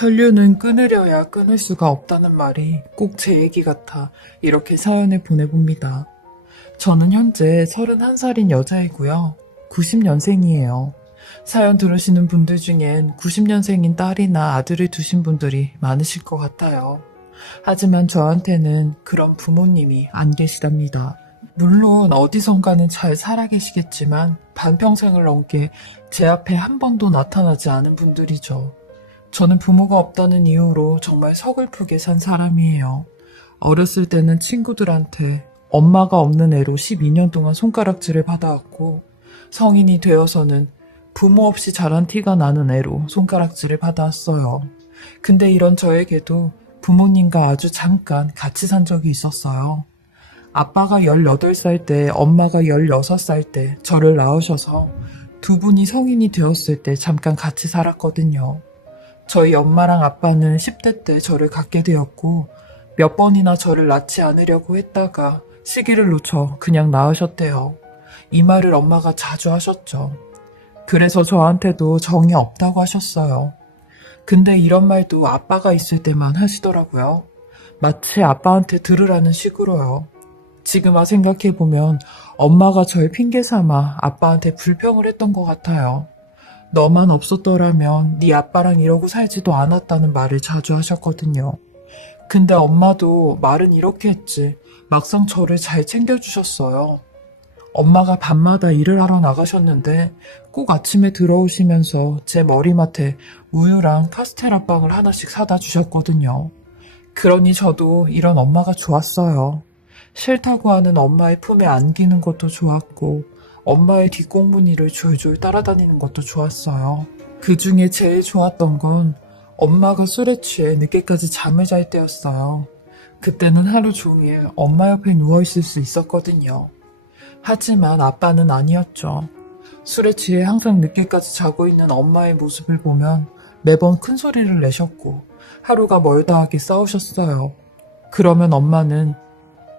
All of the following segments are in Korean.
천류는 끊으려야 끊을 수가 없다는 말이 꼭 제 얘기 같아 이렇게 사연을 보내봅니다. 저는 현재 31살인 여자이고요. 90년생이에요. 사연 들으시는 분들 중엔 90년생인 딸이나 아들을 두신 분들이 많으실 것 같아요. 하지만 저한테는 그런 부모님이 안 계시답니다. 물론 어디선가는 잘 살아계시겠지만 반평생을 넘게 제 앞에 한 번도 나타나지 않은 분들이죠. 저는 부모가 없다는 이유로 정말 서글프게 산 사람이에요. 어렸을 때는 친구들한테 엄마가 없는 애로 12년 동안 손가락질을 받아왔고 성인이 되어서는 부모 없이 자란 티가 나는 애로 손가락질을 받아왔어요. 근데 이런 저에게도 부모님과 아주 잠깐 같이 산 적이 있었어요. 아빠가 18살 때, 엄마가 16살 때 저를 낳으셔서 두 분이 성인이 되었을 때 잠깐 같이 살았거든요. 저희 엄마랑 아빠는 10대 때 저를 갖게 되었고 몇 번이나 저를 낳지 않으려고 했다가 시기를 놓쳐 그냥 낳으셨대요. 이 말을 엄마가 자주 하셨죠. 그래서 저한테도 정이 없다고 하셨어요. 근데 이런 말도 아빠가 있을 때만 하시더라고요. 마치 아빠한테 들으라는 식으로요. 지금 와 생각해보면 엄마가 절 핑계 삼아 아빠한테 불평을 했던 것 같아요. 너만 없었더라면 네 아빠랑 이러고 살지도 않았다는 말을 자주 하셨거든요. 근데 엄마도 말은 이렇게 했지. 막상 저를 잘 챙겨주셨어요. 엄마가 밤마다 일을 하러 나가셨는데 꼭 아침에 들어오시면서 제 머리맡에 우유랑 카스테라 빵을 하나씩 사다 주셨거든요. 그러니 저도 이런 엄마가 좋았어요. 싫다고 하는 엄마의 품에 안기는 것도 좋았고 엄마의 뒷공무니를 졸졸 따라다니는 것도 좋았어요. 그 중에 제일 좋았던 건 엄마가 술에 취해 늦게까지 잠을 잘 때였어요. 그때는 하루 종일 엄마 옆에 누워있을 수 있었거든요. 하지만 아빠는 아니었죠. 술에 취해 항상 늦게까지 자고 있는 엄마의 모습을 보면 매번 큰 소리를 내셨고 하루가 멀다 하게 싸우셨어요. 그러면 엄마는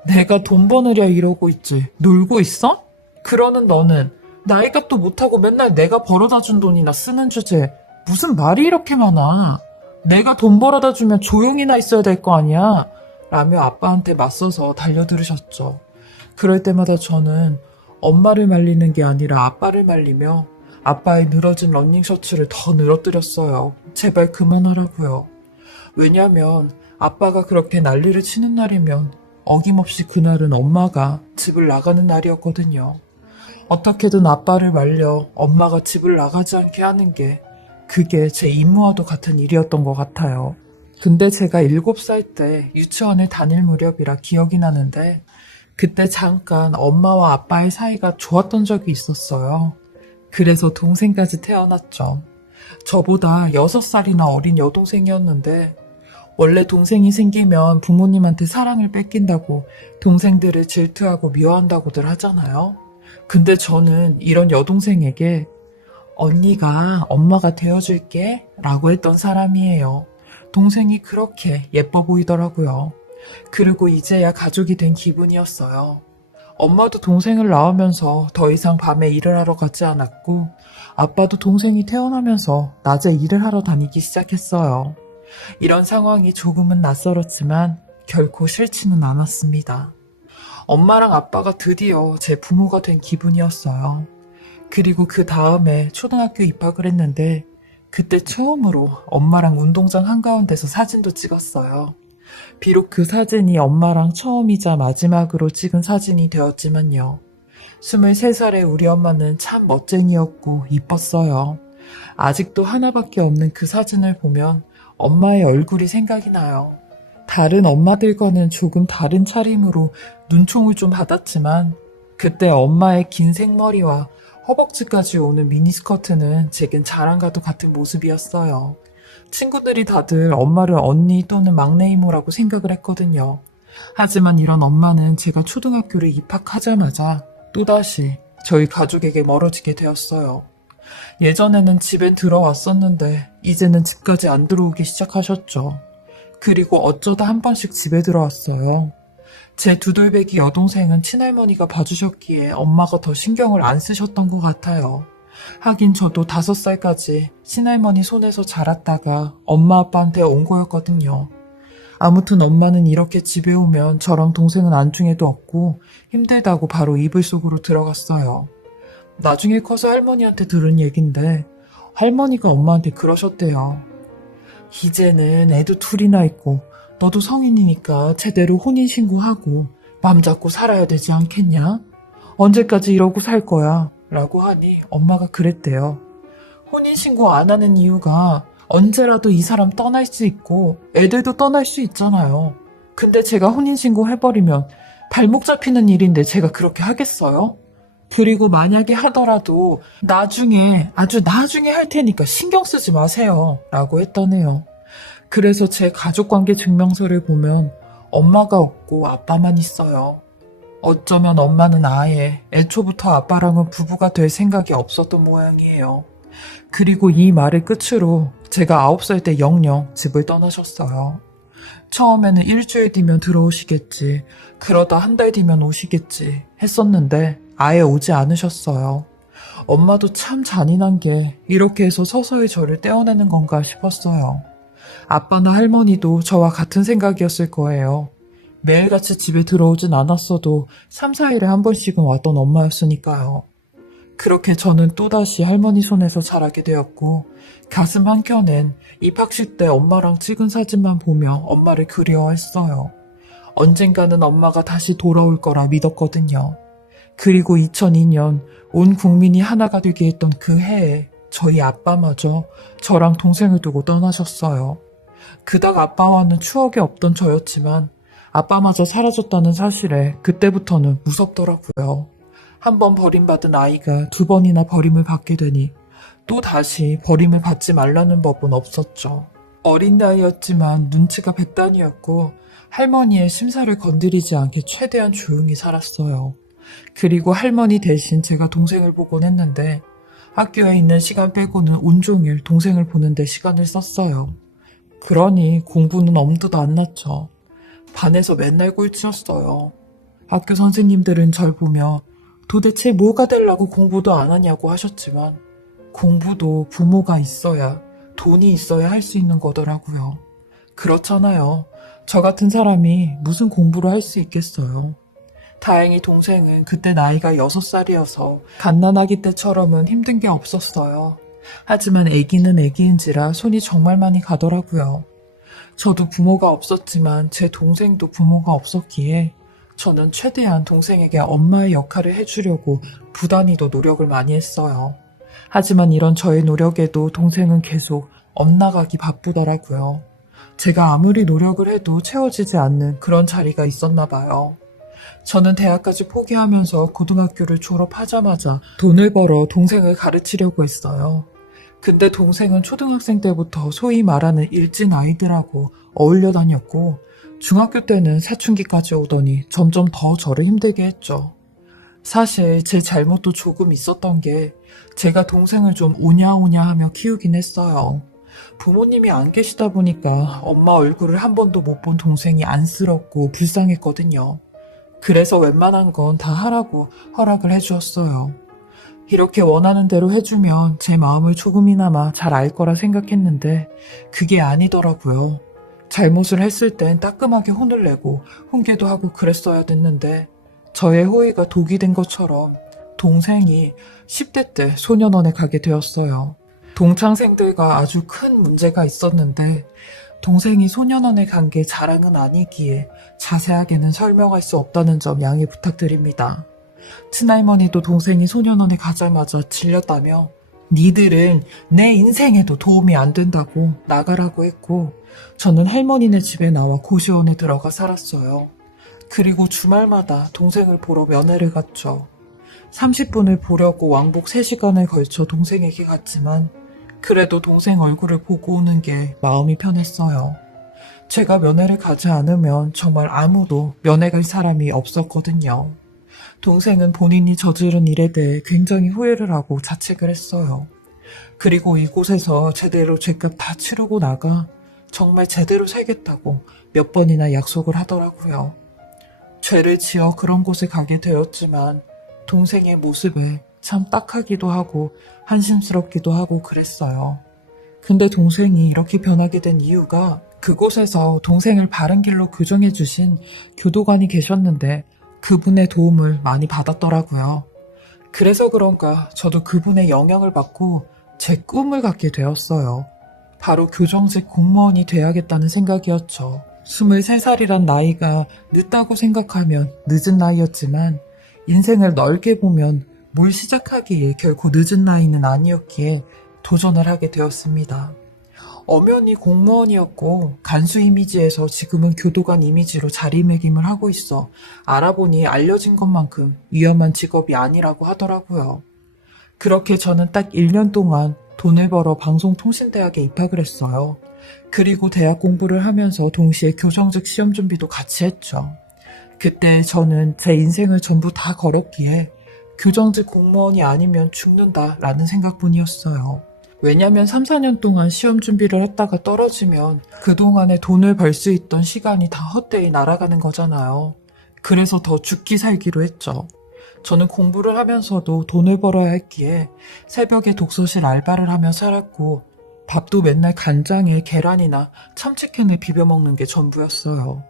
내가 돈 버느랴 이러고 있지. 놀고 있어? 그러는 너는 나이값도 못하고 맨날 내가 벌어다 준 돈이나 쓰는 주제. 무슨 말이 이렇게 많아. 내가 돈 벌어다 주면 조용히나 있어야 될 거 아니야. 라며 아빠한테 맞서서 달려들으셨죠. 그럴 때마다 저는 엄마를 말리는 게 아니라 아빠를 말리며 아빠의 늘어진 런닝 셔츠를 더 늘어뜨렸어요. 제발 그만하라고요. 왜냐면 아빠가 그렇게 난리를 치는 날이면 어김없이 그날은 엄마가 집을 나가는 날이었거든요. 어떻게든 아빠를 말려 엄마가 집을 나가지 않게 하는 게 그게 제 임무와도 같은 일이었던 것 같아요. 근데 제가 7살 때 유치원을 다닐 무렵이라 기억이 나는데 그때 잠깐 엄마와 아빠의 사이가 좋았던 적이 있었어요. 그래서 동생까지 태어났죠. 저보다 6살이나 어린 여동생이었는데 원래 동생이 생기면 부모님한테 사랑을 뺏긴다고 동생들을 질투하고 미워한다고들 하잖아요. 근데 저는 이런 여동생에게 언니가 엄마가 되어줄게 라고 했던 사람이에요. 동생이 그렇게 예뻐 보이더라고요. 그리고 이제야 가족이 된 기분이었어요. 엄마도 동생을 낳으면서 더 이상 밤에 일을 하러 가지 않았고, 아빠도 동생이 태어나면서 낮에 일을 하러 다니기 시작했어요. 이런 상황이 조금은 낯설었지만 결코 싫지는 않았습니다. 엄마랑 아빠가 드디어 제 부모가 된 기분이었어요. 그리고 그 다음에 초등학교 입학을 했는데 그때 처음으로 엄마랑 운동장 한가운데서 사진도 찍었어요. 비록 그 사진이 엄마랑 처음이자 마지막으로 찍은 사진이 되었지만요. 23살의 우리 엄마는 참 멋쟁이였고 이뻤어요. 아직도 하나밖에 없는 그 사진을 보면 엄마의 얼굴이 생각이 나요. 다른 엄마들과는 조금 다른 차림으로 눈총을 좀 받았지만 그때 엄마의 긴 생머리와 허벅지까지 오는 미니스커트는 제겐 자랑과도 같은 모습이었어요. 친구들이 다들 엄마를 언니 또는 막내 이모라고 생각을 했거든요. 하지만 이런 엄마는 제가 초등학교를 입학하자마자 또다시 저희 가족에게 멀어지게 되었어요. 예전에는 집엔 들어왔었는데 이제는 집까지 안 들어오기 시작하셨죠. 그리고 어쩌다 한 번씩 집에 들어왔어요. 제 두돌배기 여동생은 친할머니가 봐주셨기에 엄마가 더 신경을 안 쓰셨던 것 같아요. 하긴 저도 다섯 살까지 친할머니 손에서 자랐다가 엄마 아빠한테 온 거였거든요. 아무튼 엄마는 이렇게 집에 오면 저랑 동생은 안중에도 없고 힘들다고 바로 이불 속으로 들어갔어요. 나중에 커서 할머니한테 들은 얘긴데 할머니가 엄마한테 그러셨대요. 이제는 애도 둘이나 있고 너도 성인이니까 제대로 혼인신고하고 맘 잡고 살아야 되지 않겠냐? 언제까지 이러고 살 거야? 라고 하니 엄마가 그랬대요. 혼인신고 안 하는 이유가 언제라도 이 사람 떠날 수 있고 애들도 떠날 수 있잖아요. 근데 제가 혼인신고 해버리면 발목 잡히는 일인데 제가 그렇게 하겠어요? 그리고 만약에 하더라도 나중에 아주 나중에 할 테니까 신경 쓰지 마세요. 라고 했다네요. 그래서 제 가족관계 증명서를 보면 엄마가 없고 아빠만 있어요. 어쩌면 엄마는 아예 애초부터 아빠랑은 부부가 될 생각이 없었던 모양이에요. 그리고 이 말을 끝으로 제가 아홉 살때 영영 집을 떠나셨어요. 처음에는 일주일 뒤면 들어오시겠지, 그러다 한 달 뒤면 오시겠지 했었는데 아예 오지 않으셨어요. 엄마도 참 잔인한 게 이렇게 해서 서서히 저를 떼어내는 건가 싶었어요. 아빠나 할머니도 저와 같은 생각이었을 거예요. 매일같이 집에 들어오진 않았어도 3, 4일에 한 번씩은 왔던 엄마였으니까요. 그렇게 저는 또다시 할머니 손에서 자라게 되었고 가슴 한켠엔 입학식 때 엄마랑 찍은 사진만 보며 엄마를 그리워했어요. 언젠가는 엄마가 다시 돌아올 거라 믿었거든요. 그리고 2002년 온 국민이 하나가 되게 했던 그 해에 저희 아빠마저 저랑 동생을 두고 떠나셨어요. 그닥 아빠와는 추억이 없던 저였지만 아빠마저 사라졌다는 사실에 그때부터는 무섭더라고요. 한 번 버림받은 아이가 두 번이나 버림을 받게 되니 또 다시 버림을 받지 말라는 법은 없었죠. 어린 나이였지만 눈치가 백단이었고 할머니의 심사를 건드리지 않게 최대한 조용히 살았어요. 그리고 할머니 대신 제가 동생을 보곤 했는데 학교에 있는 시간 빼고는 온종일 동생을 보는데 시간을 썼어요. 그러니 공부는 엄두도 안 났죠. 반에서 맨날 꼴찌였어요. 학교 선생님들은 절 보며 도대체 뭐가 되려고 공부도 안 하냐고 하셨지만 공부도 부모가 있어야 돈이 있어야 할 수 있는 거더라고요. 그렇잖아요. 저 같은 사람이 무슨 공부를 할 수 있겠어요. 다행히 동생은 그때 나이가 6살이어서 갓난아기 때처럼은 힘든 게 없었어요. 하지만 아기는 아기인지라 손이 정말 많이 가더라고요. 저도 부모가 없었지만 제 동생도 부모가 없었기에 저는 최대한 동생에게 엄마의 역할을 해주려고 부단히도 노력을 많이 했어요. 하지만 이런 저의 노력에도 동생은 계속 엇나가기 바쁘더라고요. 제가 아무리 노력을 해도 채워지지 않는 그런 자리가 있었나 봐요. 저는 대학까지 포기하면서 고등학교를 졸업하자마자 돈을 벌어 동생을 가르치려고 했어요. 근데 동생은 초등학생 때부터 소위 말하는 일진 아이들하고 어울려 다녔고 중학교 때는 사춘기까지 오더니 점점 더 저를 힘들게 했죠. 사실 제 잘못도 조금 있었던 게 제가 동생을 좀 오냐오냐 하며 키우긴 했어요. 부모님이 안 계시다 보니까 엄마 얼굴을 한 번도 못 본 동생이 안쓰럽고 불쌍했거든요. 그래서 웬만한 건 다 하라고 허락을 해주었어요. 이렇게 원하는 대로 해주면 제 마음을 조금이나마 잘 알 거라 생각했는데 그게 아니더라고요. 잘못을 했을 땐 따끔하게 혼을 내고 훈계도 하고 그랬어야 됐는데 저의 호의가 독이 된 것처럼 동생이 10대 때 소년원에 가게 되었어요. 동창생들과 아주 큰 문제가 있었는데 동생이 소년원에 간 게 자랑은 아니기에 자세하게는 설명할 수 없다는 점 양해 부탁드립니다. 친할머니도 동생이 소년원에 가자마자 질렸다며 니들은 내 인생에도 도움이 안 된다고 나가라고 했고 저는 할머니네 집에 나와 고시원에 들어가 살았어요. 그리고 주말마다 동생을 보러 면회를 갔죠. 30분을 보려고 왕복 3시간을 걸쳐 동생에게 갔지만 그래도 동생 얼굴을 보고 오는 게 마음이 편했어요. 제가 면회를 가지 않으면 정말 아무도 면회 갈 사람이 없었거든요. 동생은 본인이 저지른 일에 대해 굉장히 후회를 하고 자책을 했어요. 그리고 이곳에서 제대로 죄값 다 치르고 나가 정말 제대로 살겠다고 몇 번이나 약속을 하더라고요. 죄를 지어 그런 곳에 가게 되었지만 동생의 모습에 참 딱하기도 하고 한심스럽기도 하고 그랬어요. 근데 동생이 이렇게 변하게 된 이유가 그곳에서 동생을 바른 길로 교정해 주신 교도관이 계셨는데 그분의 도움을 많이 받았더라고요. 그래서 그런가 저도 그분의 영향을 받고 제 꿈을 갖게 되었어요. 바로 교정직 공무원이 돼야겠다는 생각이었죠. 23살이란 나이가 늦다고 생각하면 늦은 나이였지만 인생을 넓게 보면 뭘 시작하기에 결코 늦은 나이는 아니었기에 도전을 하게 되었습니다. 엄연히 공무원이었고 간수 이미지에서 지금은 교도관 이미지로 자리매김을 하고 있어 알아보니 알려진 것만큼 위험한 직업이 아니라고 하더라고요. 그렇게 저는 딱 1년 동안 돈을 벌어 방송통신대학에 입학을 했어요. 그리고 대학 공부를 하면서 동시에 교정직 시험 준비도 같이 했죠. 그때 저는 제 인생을 전부 다 걸었기에 교정직 공무원이 아니면 죽는다 라는 생각뿐이었어요. 왜냐면 3, 4년 동안 시험 준비를 했다가 떨어지면 그동안에 돈을 벌 수 있던 시간이 다 헛되이 날아가는 거잖아요. 그래서 더 죽기 살기로 했죠. 저는 공부를 하면서도 돈을 벌어야 했기에 새벽에 독서실 알바를 하며 살았고 밥도 맨날 간장에 계란이나 참치캔을 비벼 먹는 게 전부였어요.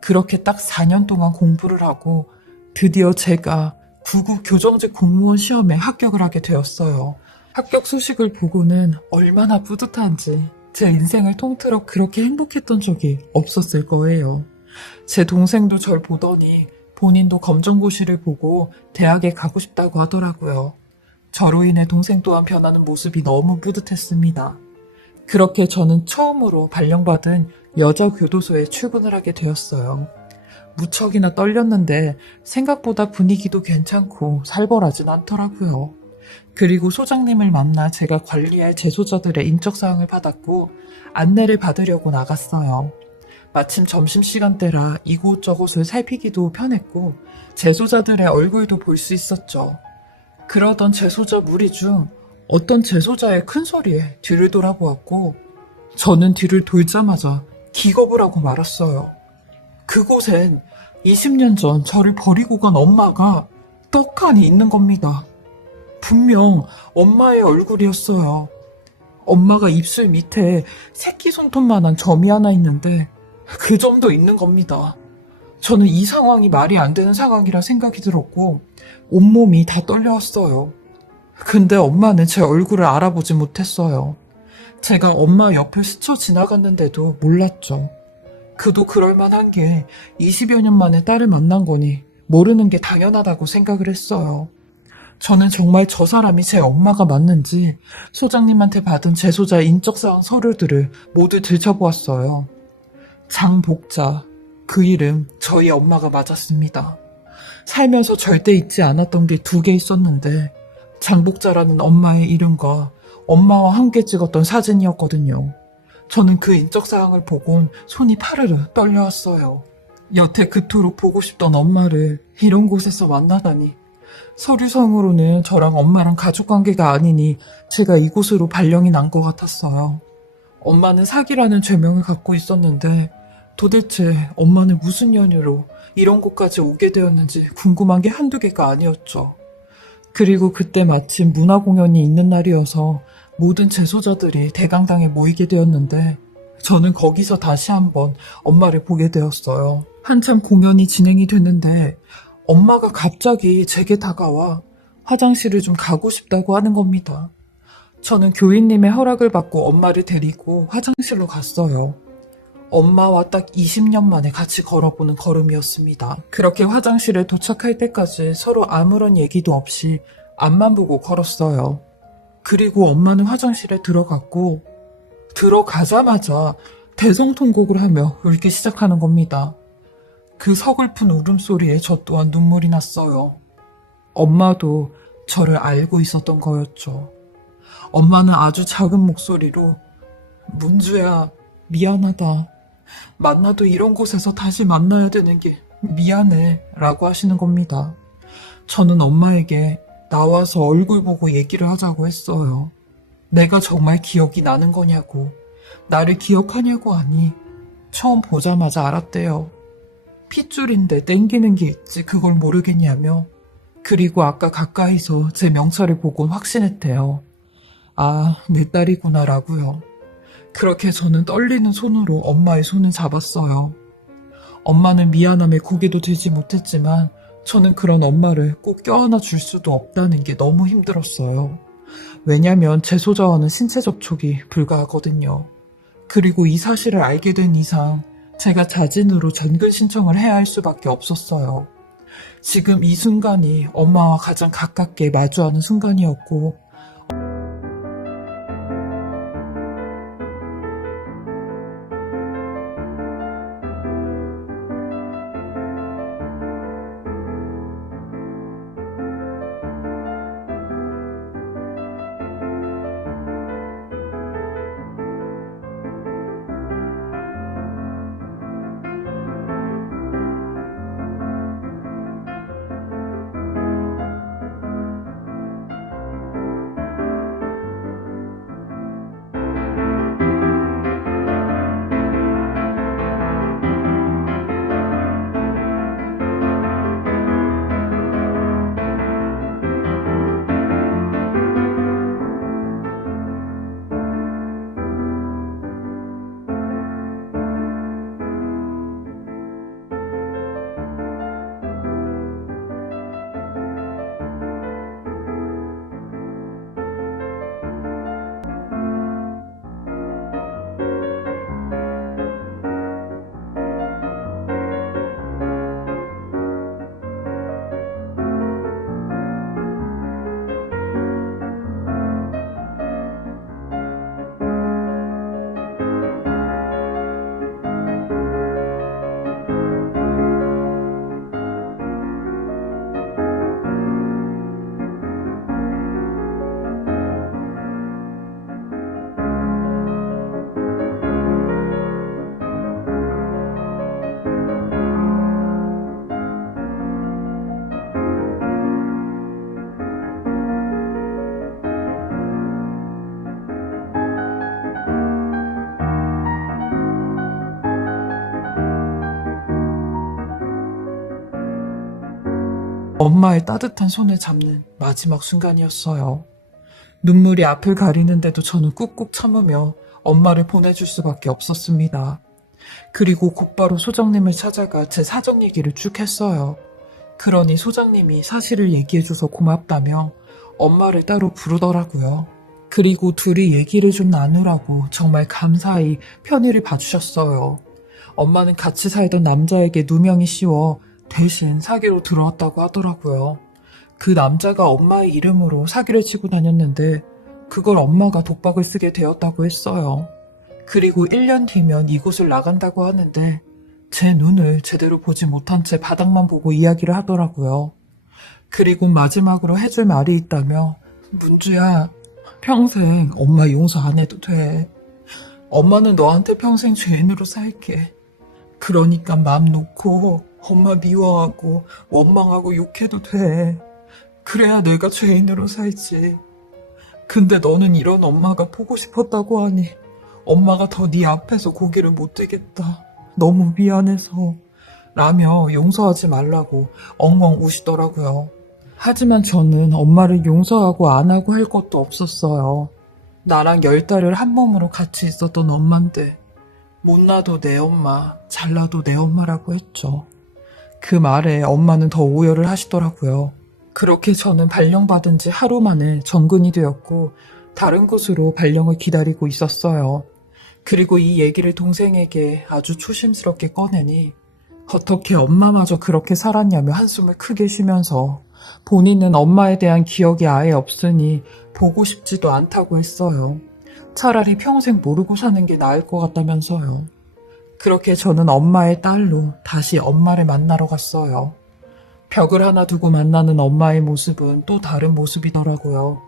그렇게 딱 4년 동안 공부를 하고 드디어 제가 구급 교정직 공무원 시험에 합격을 하게 되었어요. 합격 소식을 보고는 얼마나 뿌듯한지 제 인생을 통틀어 그렇게 행복했던 적이 없었을 거예요. 제 동생도 절 보더니 본인도 검정고시를 보고 대학에 가고 싶다고 하더라고요. 저로 인해 동생 또한 변하는 모습이 너무 뿌듯했습니다. 그렇게 저는 처음으로 발령받은 여자 교도소에 출근을 하게 되었어요. 무척이나 떨렸는데 생각보다 분위기도 괜찮고 살벌하진 않더라고요. 그리고 소장님을 만나 제가 관리할 재소자들의 인적사항을 받았고 안내를 받으려고 나갔어요. 마침 점심시간대라 이곳저곳을 살피기도 편했고 재소자들의 얼굴도 볼 수 있었죠. 그러던 재소자 무리 중 어떤 재소자의 큰 소리에 뒤를 돌아보았고 저는 뒤를 돌자마자 기겁을 하고 말았어요. 그곳엔 20년 전 저를 버리고 간 엄마가 떡하니 있는 겁니다. 분명 엄마의 얼굴이었어요. 엄마가 입술 밑에 새끼 손톱만한 점이 하나 있는데 그 점도 있는 겁니다. 저는 이 상황이 말이 안 되는 상황이라 생각이 들었고 온몸이 다 떨려왔어요. 근데 엄마는 제 얼굴을 알아보지 못했어요. 제가 엄마 옆을 스쳐 지나갔는데도 몰랐죠. 그도 그럴 만한 게 20여 년 만에 딸을 만난 거니 모르는 게 당연하다고 생각을 했어요. 저는 정말 저 사람이 제 엄마가 맞는지 소장님한테 받은 재소자 인적사항 서류들을 모두 들춰보았어요. 장복자, 그 이름 저희 엄마가 맞았습니다. 살면서 절대 잊지 않았던 게 두 개 있었는데 장복자라는 엄마의 이름과 엄마와 함께 찍었던 사진이었거든요. 저는 그 인적 사항을 보곤 손이 파르르 떨려왔어요. 여태 그토록 보고 싶던 엄마를 이런 곳에서 만나다니. 서류상으로는 저랑 엄마랑 가족 관계가 아니니 제가 이곳으로 발령이 난 것 같았어요. 엄마는 사기라는 죄명을 갖고 있었는데 도대체 엄마는 무슨 연유로 이런 곳까지 오게 되었는지 궁금한 게 한두 개가 아니었죠. 그리고 그때 마침 문화 공연이 있는 날이어서 모든 재소자들이 대강당에 모이게 되었는데 저는 거기서 다시 한번 엄마를 보게 되었어요. 한참 공연이 진행이 됐는데 엄마가 갑자기 제게 다가와 화장실을 좀 가고 싶다고 하는 겁니다. 저는 교인님의 허락을 받고 엄마를 데리고 화장실로 갔어요. 엄마와 딱 20년 만에 같이 걸어보는 걸음이었습니다. 그렇게 화장실에 도착할 때까지 서로 아무런 얘기도 없이 앞만 보고 걸었어요. 그리고 엄마는 화장실에 들어갔고 들어가자마자 대성통곡을 하며 울기 시작하는 겁니다. 그 서글픈 울음소리에 저 또한 눈물이 났어요. 엄마도 저를 알고 있었던 거였죠. 엄마는 아주 작은 목소리로 문주야 미안하다. 만나도 이런 곳에서 다시 만나야 되는 게 미안해 라고 하시는 겁니다. 저는 엄마에게 나와서 얼굴 보고 얘기를 하자고 했어요. 내가 정말 기억이 나는 거냐고, 나를 기억하냐고 하니 처음 보자마자 알았대요. 핏줄인데 땡기는 게 있지 그걸 모르겠냐며 그리고 아까 가까이서 제 명찰을 보곤 확신했대요. 아, 내 딸이구나라고요. 그렇게 저는 떨리는 손으로 엄마의 손을 잡았어요. 엄마는 미안함에 고개도 들지 못했지만 저는 그런 엄마를 꼭 껴안아 줄 수도 없다는 게 너무 힘들었어요. 왜냐면 제 소자와는 신체 접촉이 불가하거든요. 그리고 이 사실을 알게 된 이상 제가 자진으로 전근 신청을 해야 할 수밖에 없었어요. 지금 이 순간이 엄마와 가장 가깝게 마주하는 순간이었고 엄마의 따뜻한 손을 잡는 마지막 순간이었어요. 눈물이 앞을 가리는데도 저는 꾹꾹 참으며 엄마를 보내줄 수밖에 없었습니다. 그리고 곧바로 소장님을 찾아가 제 사정 얘기를 쭉 했어요. 그러니 소장님이 사실을 얘기해줘서 고맙다며 엄마를 따로 부르더라고요. 그리고 둘이 얘기를 좀 나누라고 정말 감사히 편의를 봐주셨어요. 엄마는 같이 살던 남자에게 누명이 씌워 대신 사기로 들어왔다고 하더라고요. 그 남자가 엄마의 이름으로 사기를 치고 다녔는데 그걸 엄마가 독박을 쓰게 되었다고 했어요. 그리고 1년 뒤면 이곳을 나간다고 하는데 제 눈을 제대로 보지 못한 채 바닥만 보고 이야기를 하더라고요. 그리고 마지막으로 해줄 말이 있다며 문주야 평생 엄마 용서 안 해도 돼. 엄마는 너한테 평생 죄인으로 살게. 그러니까 마음 놓고 엄마 미워하고 원망하고 욕해도 돼. 그래야 내가 죄인으로 살지. 근데 너는 이런 엄마가 보고 싶었다고 하니 엄마가 더 네 앞에서 고개를 못 들겠다. 너무 미안해서. 라며 용서하지 말라고 엉엉 우시더라고요. 하지만 저는 엄마를 용서하고 안 하고 할 것도 없었어요. 나랑 열 달을 한 몸으로 같이 있었던 엄마인데 못나도 내 엄마, 잘나도 내 엄마라고 했죠. 그 말에 엄마는 더 오열을 하시더라고요. 그렇게 저는 발령받은 지 하루 만에 정근이 되었고 다른 곳으로 발령을 기다리고 있었어요. 그리고 이 얘기를 동생에게 아주 조심스럽게 꺼내니 어떻게 엄마마저 그렇게 살았냐며 한숨을 크게 쉬면서 본인은 엄마에 대한 기억이 아예 없으니 보고 싶지도 않다고 했어요. 차라리 평생 모르고 사는 게 나을 것 같다면서요. 그렇게 저는 엄마의 딸로 다시 엄마를 만나러 갔어요. 벽을 하나 두고 만나는 엄마의 모습은 또 다른 모습이더라고요.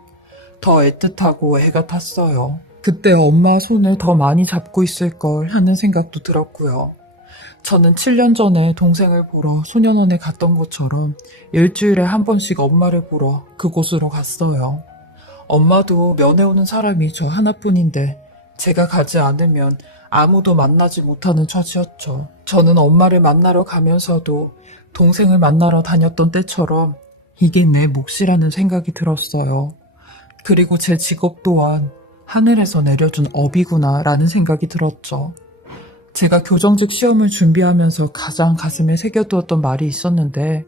더 애틋하고 애가 탔어요. 그때 엄마 손을 더 많이 잡고 있을 걸 하는 생각도 들었고요. 저는 7년 전에 동생을 보러 소년원에 갔던 것처럼 일주일에 한 번씩 엄마를 보러 그곳으로 갔어요. 엄마도 면회 오는 사람이 저 하나뿐인데 제가 가지 않으면 아무도 만나지 못하는 처지였죠. 저는 엄마를 만나러 가면서도 동생을 만나러 다녔던 때처럼 이게 내 몫이라는 생각이 들었어요. 그리고 제 직업 또한 하늘에서 내려준 업이구나 라는 생각이 들었죠. 제가 교정직 시험을 준비하면서 가장 가슴에 새겨두었던 말이 있었는데,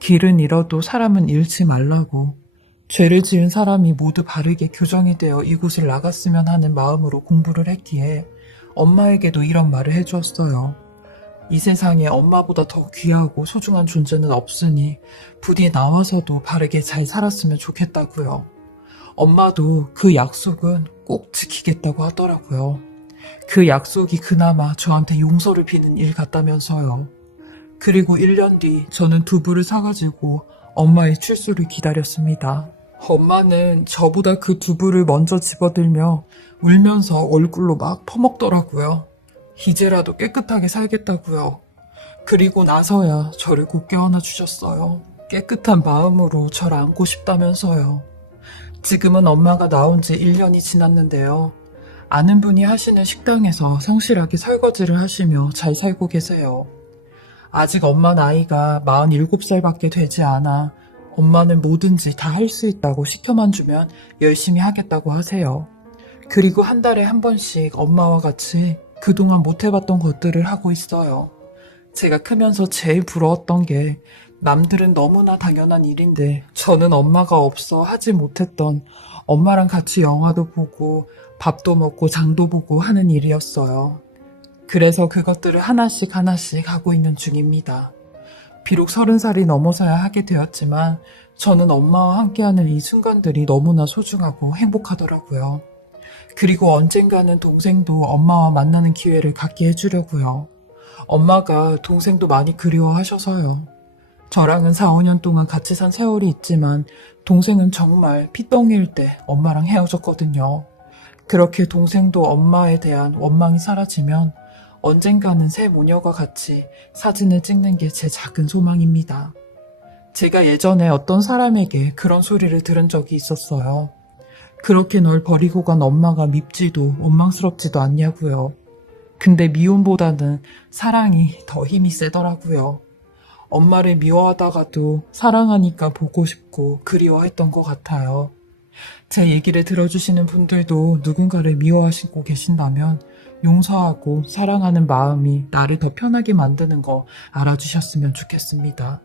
길은 잃어도 사람은 잃지 말라고. 죄를 지은 사람이 모두 바르게 교정이 되어 이곳을 나갔으면 하는 마음으로 공부를 했기에 엄마에게도 이런 말을 해주었어요. 이 세상에 엄마보다 더 귀하고 소중한 존재는 없으니 부디 나와서도 바르게 잘 살았으면 좋겠다고요. 엄마도 그 약속은 꼭 지키겠다고 하더라고요. 그 약속이 그나마 저한테 용서를 비는 일 같다면서요. 그리고 1년 뒤 저는 두부를 사가지고 엄마의 출소를 기다렸습니다. 엄마는 저보다 그 두부를 먼저 집어들며 울면서 얼굴로 막 퍼먹더라고요. 이제라도 깨끗하게 살겠다고요. 그리고 나서야 저를 곱게 안아 주셨어요. 깨끗한 마음으로 저를 안고 싶다면서요. 지금은 엄마가 나온 지 1년이 지났는데요. 아는 분이 하시는 식당에서 성실하게 설거지를 하시며 잘 살고 계세요. 아직 엄마 나이가 47살밖에 되지 않아 엄마는 뭐든지 다 할 수 있다고 시켜만 주면 열심히 하겠다고 하세요. 그리고 한 달에 한 번씩 엄마와 같이 그동안 못 해봤던 것들을 하고 있어요. 제가 크면서 제일 부러웠던 게 남들은 너무나 당연한 일인데 저는 엄마가 없어 하지 못했던 엄마랑 같이 영화도 보고 밥도 먹고 장도 보고 하는 일이었어요. 그래서 그것들을 하나씩 하나씩 하고 있는 중입니다. 비록 서른 살이 넘어서야 하게 되었지만 저는 엄마와 함께하는 이 순간들이 너무나 소중하고 행복하더라고요. 그리고 언젠가는 동생도 엄마와 만나는 기회를 갖게 해주려고요. 엄마가 동생도 많이 그리워하셔서요. 저랑은 4, 5년 동안 같이 산 세월이 있지만 동생은 정말 핏덩이일 때 엄마랑 헤어졌거든요. 그렇게 동생도 엄마에 대한 원망이 사라지면 언젠가는 새 모녀가 같이 사진을 찍는 게 제 작은 소망입니다. 제가 예전에 어떤 사람에게 그런 소리를 들은 적이 있었어요. 그렇게 널 버리고 간 엄마가 밉지도 원망스럽지도 않냐고요. 근데 미움보다는 사랑이 더 힘이 세더라고요. 엄마를 미워하다가도 사랑하니까 보고 싶고 그리워했던 것 같아요. 제 얘기를 들어주시는 분들도 누군가를 미워하시고 계신다면 용서하고 사랑하는 마음이 나를 더 편하게 만드는 거 알아주셨으면 좋겠습니다.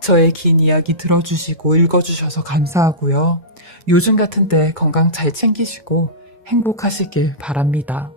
저의 긴 이야기 들어주시고 읽어주셔서 감사하고요. 요즘 같은 때 건강 잘 챙기시고 행복하시길 바랍니다.